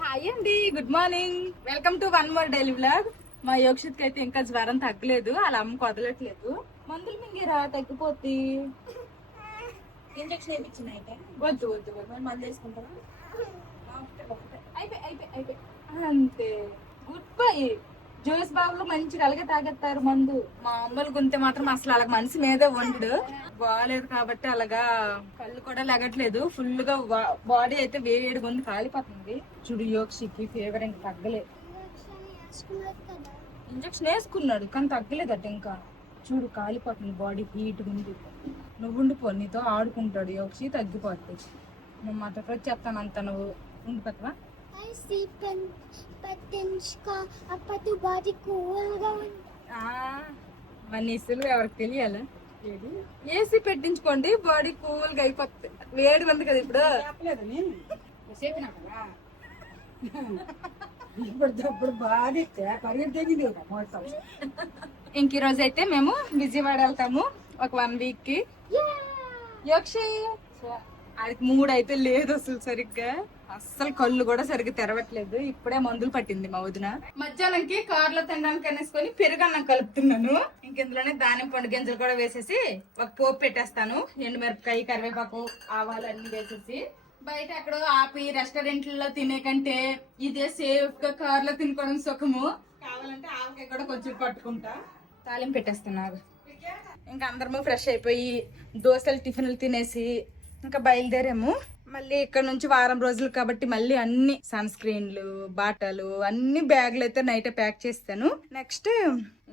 Hi అండి, good morning. Welcome to one more daily vlog. మా యోక్షిత్ కి అయితే ఇంకా జ్వరం తగ్గలేదు, అలా అమ్మకు వదలట్లేదు. మందులు మింగిరా తగ్గిపోద్ది. ఇంజక్షన్ వేయించిన అయితే వద్దు వద్దు వద్దు, మరి మందు వేసుకుంటారా? అయిపోయి అంతే. Good bye. జ్యూస్ బాబులు మంచిగా అలాగే తాగేస్తారు మందు. మా అమ్మలు గుంతే మాత్రం అసలు అలాగ మనిషి మీదే వండు బాగాలేదు కాబట్టి అలాగా కళ్ళు కూడా లెగట్లేదు. ఫుల్ గా బాడీ అయితే వేడిగా ఉంది, కాలిపోతుంది. చూడు యోక్షికి ఫీవర్ ఇంకా తగ్గలేదు. ఇంజక్షన్ వేసుకున్నాడు కానీ తగ్గలేదట ఇంకా. చూడు కాలిపోతుంది, బాడీ హీట్ ఉంది. నువ్వు ఉండిపో, నీతో ఆడుకుంటాడు యోక్షి, తగ్గిపోతుంది. నువ్వు మా దగ్గర చెప్తాను అంత, నువ్వు ఉండిపోతావా? మన ఇసులు ఎవరికి తెలియాలి. ఏసీ పెట్టించుకోండి, బాడీ కూల్ గా అయిపోతుంది. వేడిగా ఉంది కదా ఇప్పుడు. చెప్పినా కదా ఇప్పుడు బాగా పరిగెత్తింది మొత్తం. ఇంక ఈ రోజు అయితే మేము విజయవాడ వెళ్తాము ఒక 1 వీక్ కి. యోక్షి ఆడికి మూడు అయితే లేదు అసలు సరిగ్గా, అస్సలు కళ్ళు కూడా సరిగ్గా తెరవట్లేదు. ఇప్పుడే మందులు పట్టింది మా వదిన. మధ్యాహ్నంకి కార్లో తినడానికి అనేసుకొని పెరుగన్నం కలుపుతున్నాను. ఇంకెందులోనే దానిమ్మ పండు గింజలు కూడా వేసేసి ఒక పోపు పెట్టేస్తాను. ఎండుమిరపకాయ, కరివేపాకు, ఆవాలు అన్ని వేసేసి. బయట ఎక్కడ ఆపి రెస్టారెంట్లలో తినే కంటే ఇదే సేఫ్ గా కార్లో తినుకోవడం సుఖము. కావాలంటే ఆవకాయ కూడా కొంచెం పట్టుకుంటా. తాలింపు పెట్టేస్తున్నారు. ఇంకా అందరము ఫ్రెష్ అయిపోయి దోశలు టిఫిన్లు తినేసి ఇంకా బయలుదేరాము. మళ్ళీ ఇక్కడ నుంచి వారం రోజులు కాబట్టి మళ్ళీ అన్ని సన్ స్క్రీన్లు, బాటలు అన్ని బ్యాగులు అయితే నైట్ ప్యాక్ చేస్తాను. నెక్స్ట్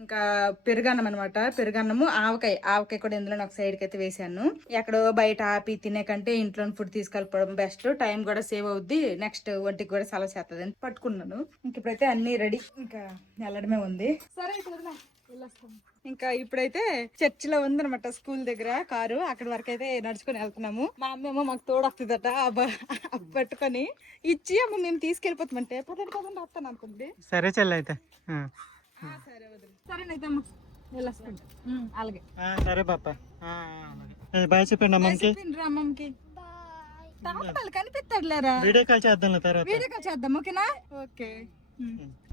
ఇంకా పెరుగన్నం అనమాట. పెరుగన్నము, ఆవకాయ కూడా ఇందులో ఒక సైడ్ కి అయితే వేసాను. ఎక్కడో బయట ఆపి తినే కంటే ఇంట్లో ఫుడ్ తీసుకెళ్ళిపోవడం బెస్ట్. టైం కూడా సేవ్ అవుద్ది, నెక్స్ట్ ఒంటికి కూడా సలవ చేస్తుంది అని పట్టుకున్నాను. ఇంక ఇప్పుడైతే అన్ని రెడీ, ఇంకా వెళ్ళడమే ఉంది. సరే ఇంకా ఇప్పుడైతే చర్చిలో ఉందనమాట, స్కూల్ దగ్గర కారు. అక్కడి వరకు అయితే నడుచుకుని వెళ్తున్నాము. మా అమ్మ ఏమో మాకు తోడొస్తుందట, పట్టుకొని ఇచ్చి అమ్మ మేము తీసుకెళ్ళిపోతామంటే పదండి వస్తాను అనుకుంది. సరే చెల్లి అయితే. సరే వదిలి, సరేనైతే అమ్మ వెళ్ళొస్తాను. అలాగే సరే పాప, బాయ్ చెప్పండి అమ్మకి. అమ్మకి తర్వాత కనిపిస్తాడులేరా, వీడియో కాల్ చేద్దాం తర్వాత. వీడియో కాల్ చేద్దాం, ఓకేనా? ఓకే.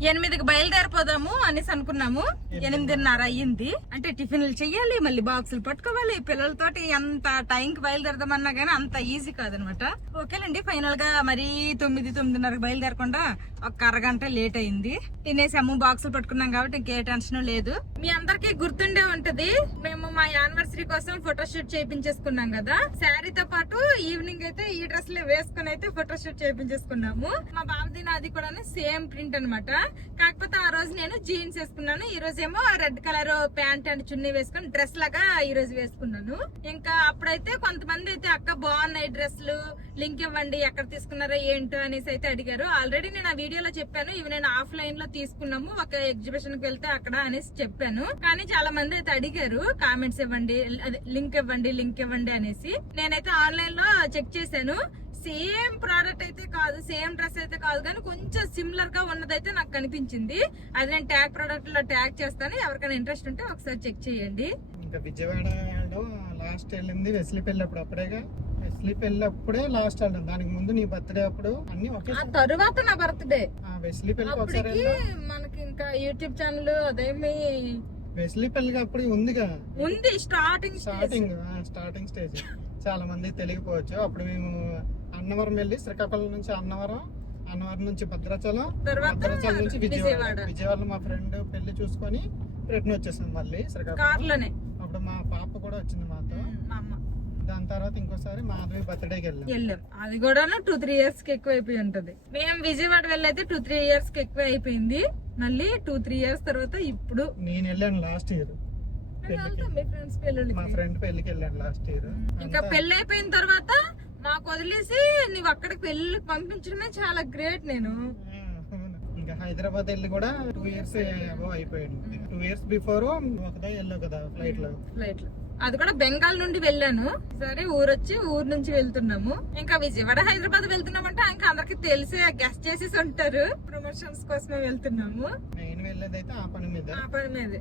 8కి బయలుదేరిపోదాము అనేసి అనుకున్నాము. 8:30 అయ్యింది. అంటే టిఫిన్లు చెయ్యాలి, మళ్ళీ బాక్సులు పట్టుకోవాలి. పిల్లలతోటి ఎంత టైంకి బయలుదేరదామన్నా గానీ అంత ఈజీ కాదనమాట. ఓకేనండి, ఫైనల్ గా మరి 9-9:30కి బయలుదేరకుండా ఒక అరగంట లేట్ అయింది. తినేసాము, బాక్సులు పట్టుకున్నాం కాబట్టి ఇంకే టెన్షన్ లేదు. మీ అందరికి గుర్తుండే ఉంటది, మేము మా యానివర్సరీ కోసం ఫోటోషూట్ చేయించేసుకున్నాం కదా. శారీతో పాటు ఈవినింగ్ అయితే ఈ డ్రెస్ లో వేసుకుని అయితే ఫోటోషూట్ చేయించేసుకున్నాము. మా బాబుది నాది కూడా సేమ్ ప్రింట్ అనమాట. కాకపోతే ఆ రోజు నేను జీన్స్ వేసుకున్నాను, ఈ రోజు ఏమో రెడ్ కలర్ ప్యాంట్ అండ్ చున్నీ వేసుకుని డ్రెస్ లాగా ఈ రోజు వేసుకున్నాను. ఇంకా అప్పుడైతే కొంతమంది అయితే అక్క బాగున్నాయి డ్రెస్లు, లింక్ ఇవ్వండి ఎక్కడ తీసుకున్నారో ఏంటో అనేసి అయితే అడిగారు. ఆల్రెడీ నేను ఆ వీడియోలో చెప్పాను, ఇవి నేను ఆఫ్లైన్ లో తీసుకున్నాము ఒక ఎగ్జిబిషన్ కి వెళ్తే అక్కడ అనేసి చెప్పాను. కానీ చాలా మంది అయితే అడిగారు కామెంట్స్ ఇవ్వండి, లింక్ ఇవ్వండి అనేసి. నేనైతే ఆన్లైన్ లో చెక్ చేశాను, సేమ్ ప్రోడక్ట్ అయితే కాదు, సేమ్ డ్రెస్ అయితే కాదు, కానీ కొంచెం సిమిలర్ గా ఉన్నదైతే నాకు కనిపించింది. అది నేను ట్యాగ్ ప్రోడక్ట్ లో ట్యాగ్ చేస్తాను, ఎవరికైనా ఇంట్రెస్ట్ ఉంటే ఒకసారి చెక్ చేయండి. ఇంకా విజయవాడలో లాస్ట్ వెళ్ళింది వెస్లీ పెళ్లి అప్పుడు, అప్పుడేగా వెస్లీ పెళ్లి అప్పుడే లాస్ట్ వెళ్ళాం. దానికి ముందు నీ బర్త్డే అప్పుడు అన్ని ఒకే. ఆ తరువాత నా బర్త్డే. వెస్లీ పెళ్లి ఒకసారి మనకి ఇంకా యూట్యూబ్ ఛానల్ అదేమి వెస్లీ పెళ్లికి అప్పుడు ఉందిగా, ఉంది స్టార్టింగ్ స్టేజ్. చాలా మంది తెలియకపోవచ్చు. అప్పుడు మేము అన్నవరం వెళ్ళి, శ్రీకాకుళం నుంచి అన్నవరం నుంచి భద్రాచలం నుంచి విజయవాడలో మా ఫ్రెండ్ పెళ్లి చూసుకొని రిటర్న్ వచ్చేసాం మళ్ళీ శ్రీకాకుళం. అప్పుడు మా పాప కూడా వచ్చింది మాతో. దాని తర్వాత ఇంకోసారి మాధవి బర్త్డేకి వెళ్ళాం. అది కూడా 2-3 ఇయర్స్ కి ఎక్కువ అయిపోయి ఉంటది. మేము విజయవాడ వెళ్ళైతే 2-3 ఇయర్స్ కి ఎక్కువ అయిపోయింది. మళ్ళీ 2-3 ఇయర్స్ తర్వాత ఇప్పుడు నేను వెళ్ళాను లాస్ట్ ఇయర్. మా ఫ్రెండ్ పెళ్లికి వెళ్ళాను లాస్ట్ ఇయర్. ఇంకా పెళ్లి అయిపోయిన తర్వాత మాకు వదిలేసి నువ్వు అక్కడికి పెళ్లి పంపించడమే చాలా గ్రేట్. నేను ఇంకా హైదరాబాద్ వెళ్ళి కూడా 2 ఇయర్స్ అయిపోయింది. 2 ఇయర్స్ బిఫోర్ ఒకదా వెళ్ళావు కదా ఫ్లైట్ లో. అది కూడా బెంగాల్ నుండి వెళ్ళాను. సరే ఊరు నుంచి వెళ్తున్నాము. ఇంకా విజయవాడ హైదరాబాద్ వెళ్తున్నామంటే ఇంకా అందరికి తెలిసి గెస్ట్ చేసేసి ఉంటారు. ప్రమోషన్స్ కోసమే వెళ్తున్నాము. నేను వెళ్ళేదైతే ఆ పని మీద.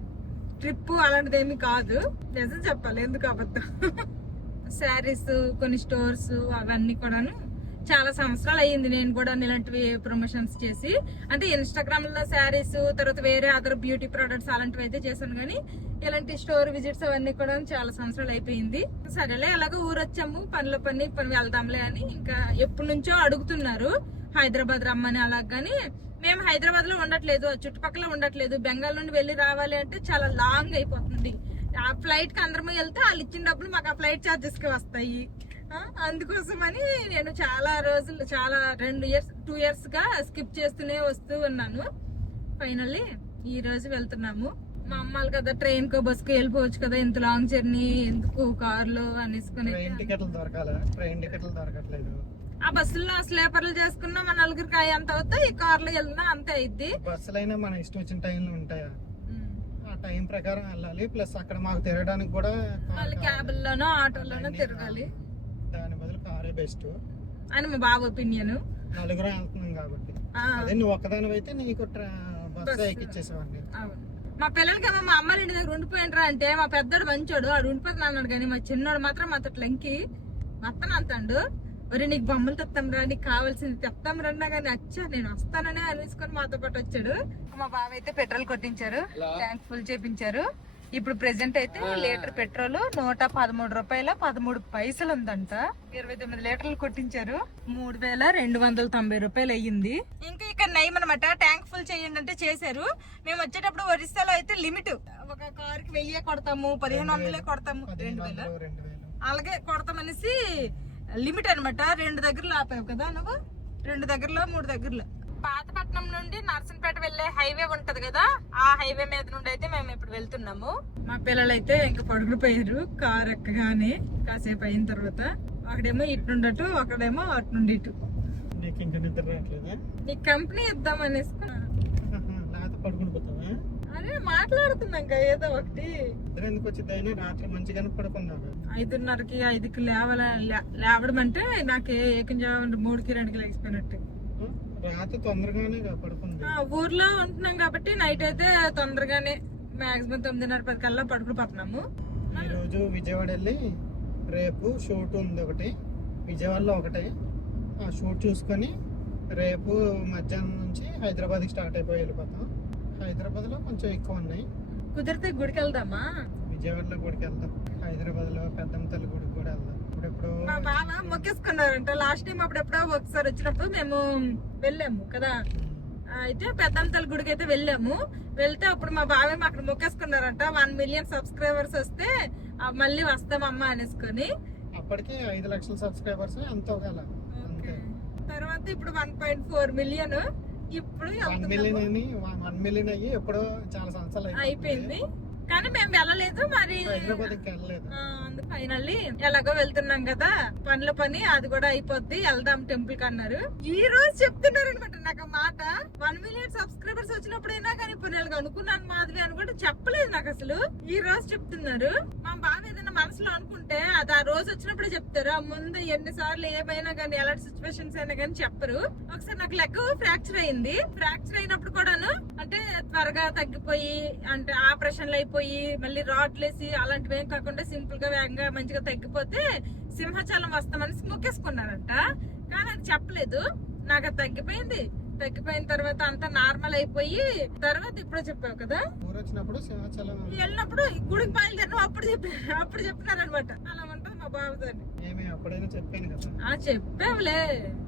ట్రిప్ అలాంటిది ఏమి కాదు, నిజం చెప్పాలి, ఎందుకు అబద్ధం. శారీస్, కొన్ని స్టోర్స్ అవన్నీ కూడాను చాలా సంవత్సరాలు అయ్యింది నేను కూడా ఇలాంటివి ప్రమోషన్స్ చేసి. అంటే ఇన్స్టాగ్రామ్ లో శారీస్, తర్వాత వేరే అదర్ బ్యూటీ ప్రొడక్ట్స్ అలాంటివి అయితే చేశాను, కానీ ఇలాంటి స్టోర్ విజిట్స్ అవన్నీ కూడా చాలా సంవత్సరాలు అయిపోయింది. సరేలే అలాగే ఊరొచ్చాము, పని వెళ్దాంలే అని ఇంకా ఎప్పటి నుంచో అడుగుతున్నారు హైదరాబాద్ రమ్మని. అలాగని మేము హైదరాబాద్ లో ఉండట్లేదు, చుట్టుపక్కల ఉండట్లేదు. బెంగాల్ నుండి వెళ్ళి రావాలి అంటే చాలా లాంగ్ అయిపోతుంది. ఆ ఫ్లైట్ కి అందరం వెళ్తే వాళ్ళు ఇచ్చిన డబ్బులు మాకు ఆ ఫ్లైట్ ఛార్జెస్ కి వస్తాయి. అందుకోసమని నేను చాలా రోజులు, చాలా 2 ఇయర్స్ గా స్కిప్ చేస్తూనే వస్తూ ఉన్నాను. ఫైనల్లీ ఈ రోజు వెళ్తున్నాము. మా అమ్మాలు కదా ట్రైన్ కో బస్ కో వెళ్ళిపోవచ్చు కదా, ఇంత లాంగ్ జర్నీ ఎందుకు కార్ లో అనేసుకుని. ట్రైన్ టికెట్లు దొరకాలి, ట్రైన్ టికెట్లు దొరకట్లేదు. ఆ బస్సుల్లో స్లీపర్లు చేసుకున్నా మన నలుగురికి ఎంత అవుతాయి, ఈ కార్ లో వెళ్ళినా అంతే అయిద్ది. బస్సులైనా మన ఇష్టం వచ్చిన టైంలో ఉంటాయా, ఆ టైం ప్రకారం వెళ్ళాలి. ప్లస్ అక్కడ మాకు తిరగడానికి కూడా మళ్ళీ క్యాబుల్లోనో ఆటోలోనో తిరగాలి. దాని బదులు కారే బెస్ట్ అని మా బాబు ఒపీనియన్. నలుగురు వెళ్తున్నాం కాబట్టి. అదే నువ్వు ఒక్కదాని అయితే నీకు బస్సు ఎక్కిచ్చేసేవాడిని. మా పిల్లలకేమో మా అమ్మ ఇంటి దగ్గర ఉండిపోయినరా అంటే, మా పెద్దోడు మంచోడు ఆడు ఉండిపోతుంది అన్నాడు, కానీ మా చిన్నోడు మాత్రం అతట్ల లంకి మొత్తం అంతాడు. ఒరే నీకు బొమ్మలు తెస్తాం రా, నీకు కావాల్సింది తెస్తాం రన్నా, కానీ అచ్చా నేను వస్తాననే అనేసుకొని మాతో పాటు వచ్చాడు. మా బావ అయితే పెట్రోల్ కొట్టించారు, ట్యాంక్ ఫుల్ చేపించారు. ఇప్పుడు ప్రెసెంట్ అయితే లీటర్ పెట్రోల్ 113 రూపాయల 13 పైసలు ఉందంట. 29 లీటర్లు కొట్టించారు. 3290 రూపాయలు అయ్యింది. ఇంకా ఇక్కడ నయం అనమాట, ట్యాంక్ ఫుల్ చేయండి అంటే చేశారు. మేము వచ్చేటప్పుడు ఒరిస్సాలో అయితే లిమిట్ ఒక కార్ కి 1000 కొడతాము, 1500 కొడతాము, 2000 అలాగే కొడతామనేసి లిమిట్ అనమాట. 2 దగ్గరలో ఆపావు కదా నువ్వు, 2 దగ్గరలో 3 దగ్గరలో. పాతపట్నం నుండి నర్సంపేట వెళ్లే హైవే ఉంటది కదా, ఆ హైవే మీద నుండి అయితే మేము ఇప్పుడు వెళ్తున్నాము. మా పిల్లలు అయితే ఇంకా పడుకుపోయారు కార్ ఎక్కగానే. కాసేపు అయిన తర్వాత అక్కడేమో ఇటు నుండి అటు, అక్కడేమో అటు నుండి ఇటు. నీకు కంపెనీ ఇద్దాం అనేసుకున్నా. పడుకుని పోతావా? అరే మాట్లాడుతున్నాం ఏదో ఒకటి. ఎందుకు వచ్చింది అయినా రాత్రి మంచిగానే పడుకున్నావు. 5:30కి 5కి లేవడం అంటే నాకు ఏకంజావ 3కి 2కి లేచిపోయినట్టు. రాత్రి తొందరగానే పడుకుంది. ఊర్లో ఉంటున్నాం కాబట్టి నైట్ అయితే తొందరగానే మాక్సిమం 9:30 కల్లా పడుకుపోతున్నాము. ఈ రోజు విజయవాడ వెళ్ళి రేపు షూట్ ఉంది ఒకటి, విజయవాడలో ఒకటి. ఆ షూట్ చూసుకొని రేపు మధ్యాహ్నం నుంచి హైదరాబాద్కి స్టార్ట్ అయిపోయి వెళ్ళిపోతాం. హైదరాబాద్ లో కొంచెం ఎక్కువ ఉన్నాయి. కుదిరితే గుడికి వెళ్దామా? విజయవాడలో గుడికి వెళ్దాం, హైదరాబాద్ లో పెద్దమ్మ తల్లి గుడికి కూడా వెళ్దాం. ఇప్పుడెప్పుడు మా బావ మొక్కేసుకున్నారంట. లాస్ట్ టైం అప్పుడెప్పుడో ఒకసారి వచ్చినప్పుడు మేము వెళ్ళాము కదా, అయితే పెద్దమ్మ తల్లి గుడికి అయితే వెళ్ళాము. వెళ్తే అప్పుడు మా బావే అక్కడ మొక్కేసుకున్నారంట, 1 మిలియన్ సబ్స్క్రైబర్స్ వస్తే మళ్ళీ వస్తామమ్మా అనేసుకొని. అప్పటికి 5 లక్షల సబ్స్క్రైబర్స్ ఎంతో గల. తర్వాత ఇప్పుడు 1.4 మిలియన్. ఇప్పుడు 1 మిలియన్ అయ్యి ఎప్పుడో చాలా సంవత్సరాలు అయిపోయింది, కానీ మేము వెళ్ళలేదు. మరి అందుకు ఫైనల్లీ ఎలాగో వెళ్తున్నాం కదా, పని అది కూడా అయిపోద్ది, వెళ్దాం టెంపుల్ కి అన్నారు. ఈ రోజు చెప్తున్నారు అనమాట నాకు మాట. 1 మిలియన్ సబ్స్క్రైబర్స్ వచ్చినప్పుడైనా కానీ ఇప్పుడు నేను అనుకున్నాను మాధవి అని కూడా చెప్పలేదు నాకు అసలు. ఈ రోజు చెప్తున్నారు. మా బావ ఏదైనా మనసులో అనుకుంటే అది ఆ రోజు వచ్చినప్పుడే చెప్తారు. ఆ ముందు ఎన్నిసార్లు ఏమైనా కానీ ఎలాంటి సిచ్యువేషన్స్ అయినా కానీ చెప్పరు. ఒకసారి నాకు లెగ్ ఫ్రాక్చర్ అయింది. ఫ్రాక్చర్ అయినప్పుడు కూడాను అంటే త్వరగా తగ్గిపోయి, అంటే ఆపరేషన్లు అయిపోయి మళ్ళీ రాడ్లేసి అలాంటివి ఏం కాకుండా సింపుల్ గా వేగంగా మంచిగా తగ్గిపోతే సింహాచలం వస్తామని మొక్కేసుకున్నారంట. కానీ అది చెప్పలేదు నాకు. అది తగ్గిపోయింది. తగ్గిపోయిన తర్వాత అంతా నార్మల్ అయిపోయి తర్వాత ఇప్పుడు చెప్పావు కదా, వెళ్ళినప్పుడు గుడికి బయలుదేరిన అప్పుడు చెప్పినారనమాట. అలా ఉంటుంది మా బాబుదాన్ని. చెప్పావులే,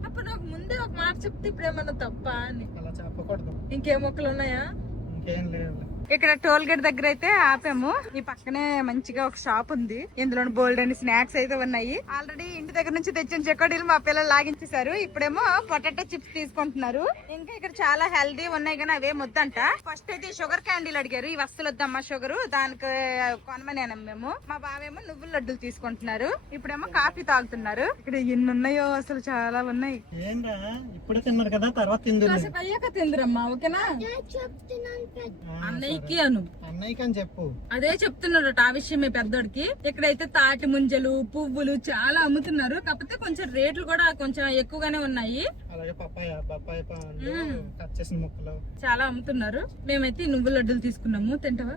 అప్పుడు నాకు ముందే ఒక మాట చెప్తే ఇప్పుడు ఏమన్నా తప్ప అని. ఇంకేం మొక్కలు ఉన్నాయా? ఇంకేం లేవు. ఇక్కడ టోల్ గేట్ దగ్గర అయితే ఆపాము. ఈ పక్కనే మంచిగా ఒక షాప్ ఉంది, ఇందులో బోల్డ్ అని స్నాక్స్ అయితే ఉన్నాయి. ఆల్రెడీ ఇంటి దగ్గర నుంచి తెచ్చిన చెకోడీలు మా పిల్లలు లాగించేశారు. ఇప్పుడేమో పొటాటో చిప్స్ తీసుకుంటున్నారు. ఇంకా ఇక్కడ చాలా హెల్దీ ఉన్నాయి కానీ అవే వద్దంట. ఫస్ట్ అయితే షుగర్ క్యాండీలు అడిగారు, ఇవి అస్సలు వద్దమ్మా షుగర్, దానికి కొనమని మేము. మా బావేమో నువ్వుల లడ్డూలు తీసుకుంటున్నారు. ఇప్పుడేమో కాఫీ తాగుతున్నారు. ఇక్కడ ఎన్ని ఉన్నాయో అసలు చాలా ఉన్నాయి. ఇప్పుడు తిన్నారు కదా, తర్వాత కాసేపు అయ్యాక తిందురమ్మా, ఓకేనా? అన్నయ్యకి అని చెప్పు. అదే చెప్తున్నాడు ఆ విషయమే పెద్దోడికి. ఇక్కడైతే తాటి ముంజలు, పువ్వులు చాలా అమ్ముతున్నారు. కాకపోతే కొంచెం రేట్లు కూడా కొంచెం ఎక్కువగానే ఉన్నాయి. చాలా అమ్ముతున్నారు. మేమైతే నువ్వుల లడ్డూలు తీసుకున్నాము. తింటావా?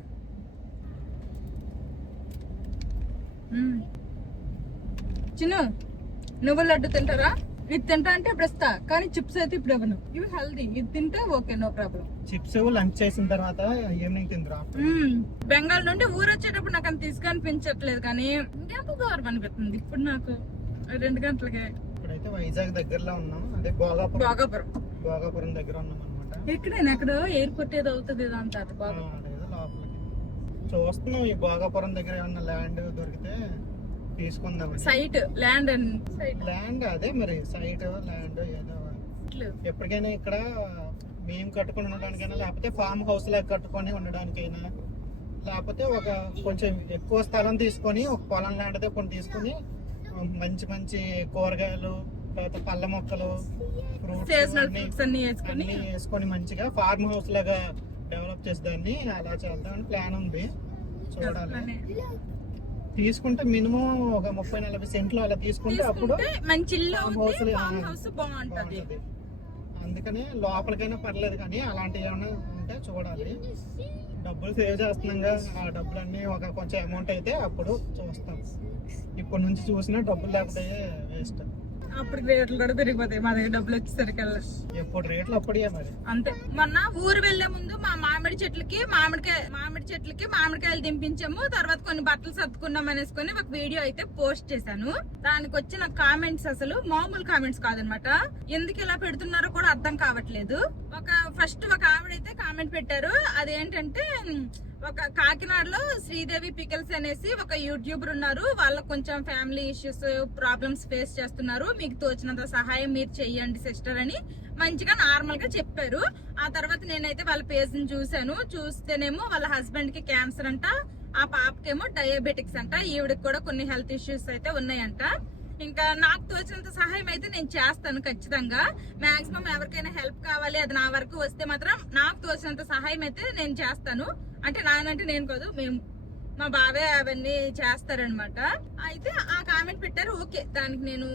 చిన్ను నువ్వుల లడ్డు తింటారా? ఇది తింటా అంటే ఇప్పుడు ఇస్తా, కానీ చిప్స్ అయితే ఇప్పుడు ఇవ్వను. ఇవి హెల్దీ, ఇది తింటే okay, no problem. Chips lunch చేసిన తర్వాత ఈవినింగ్ తిందిరా. బెంగాల్ నుండి ఊరు వచ్చేటప్పుడు నాకు అంత తీసుకనిపించట్లేదు, కానీ ఇంకెంత దూరం అనిపిస్తుంది ఇప్పుడు నాకు 2 గంటలకే. ఇప్పుడైతే వైజాగ్ దగ్గరలో ఉన్నాం, అదే భోగాపురం దగ్గర ఉన్నాం అనమాట. ఎక్కడో ఎయిర్పోర్ట్ ఏదో అవుతుంది ఏదో అంటారు. అదేదో లోపలికి చూస్తున్నాం. ఈ భోగాపురం దగ్గర ఏమన్నా ల్యాండ్ దొరికితే తీసుకుందాం. సైట్ ల్యాండ్ ల్యాండ్ అదే మరి సైట్ ల్యాండ్ ఏదో. ఎప్పటికైనా ఇక్కడ మేము కట్టుకుని ఉండడానికైనా, లేకపోతే ఫామ్ హౌస్ లాగా కట్టుకొని ఉండడానికైనా, లేకపోతే ఒక కొంచెం ఎక్కువ స్థలం తీసుకొని ఒక పొలం లాంటిది కొన్ని తీసుకొని మంచి మంచి కూరగాయలు, తర్వాత పళ్ళ మొక్కలు, ఫ్రూట్స్ అన్ని వేసుకొని మంచిగా ఫార్మ్ హౌస్ లాగా డెవలప్ చేసేదాన్ని అలా చేద్దామని ప్లాన్ ఉంది. చూడాలి. తీసుకుంటే మినిమం ఒక 30-40 సెంట్లు అలా తీసుకుంటే అప్పుడు మంచి బాగుంటది. అందుకని లోపలికైనా పర్లేదు, కానీ అలాంటివి ఏమైనా ఉంటే చూడాలి. డబ్బులు సేవ్ చేస్తున్నాం కదా, ఆ డబ్బులన్నీ ఒక కొంచెం అమౌంట్ అయితే అప్పుడు చూస్తాం. ఇప్పటి నుంచి చూసినా డబ్బులు లేకపోతే వేస్ట్. అప్పుడు రేట్లు కూడా పెరిగిపోతాయి మా దగ్గర డబ్బులు వచ్చేసరికల్లా. ఎప్పుడు రేట్లు అప్పుడే మరి. అంతే. మొన్న ఊరు వెళ్లే ముందు మా మామిడి చెట్లకి మామిడికాయలు దింపించాము. తర్వాత కొన్ని బట్టలు సర్దుకున్నాం అనేసుకొని ఒక వీడియో అయితే పోస్ట్ చేశాను. దానికి వచ్చిన కామెంట్స్ అసలు మామూలు కామెంట్స్ కాదనమాట. ఎందుకు ఇలా పెడుతున్నారో కూడా అర్థం కావట్లేదు. ఫస్ట్ ఒక ఆవిడైతే కామెంట్ పెట్టారు. అదేంటంటే, ఒక కాకినాడలో శ్రీదేవి పికల్స్ అనేసి ఒక యూట్యూబర్ ఉన్నారు. వాళ్ళకు కొంచెం ఫ్యామిలీ ఇష్యూస్, ప్రాబ్లమ్స్ ఫేస్ చేస్తున్నారు. మీకు తోచినంత సహాయం మీరు చెయ్యండి సిస్టర్ అని మంచిగా నార్మల్ గా చెప్పారు. ఆ తర్వాత నేనైతే వాళ్ళ పేజ్ ని చూస్తేనేమో వాళ్ళ హస్బెండ్ కి క్యాన్సర్ అంట, ఆ పాపకేమో డయాబెటిక్స్ అంట, ఈవిడికి కూడా కొన్ని హెల్త్ ఇష్యూస్ అయితే ఉన్నాయంట. ఇంకా నాకు తోచినంత సహాయం అయితే నేను చేస్తాను ఖచ్చితంగా. మాక్సిమం ఎవరికైనా హెల్ప్ కావాలి, అది నా వరకు వస్తే మాత్రం నాకు తోచినంత సహాయం అయితే నేను చేస్తాను. అంటే నానంటే నేను కాదు, మేము మా బావే అవన్నీ చేస్తారనమాట. అయితే ఆ కామెంట్ పెట్టారు. ఓకే, దానికి నేను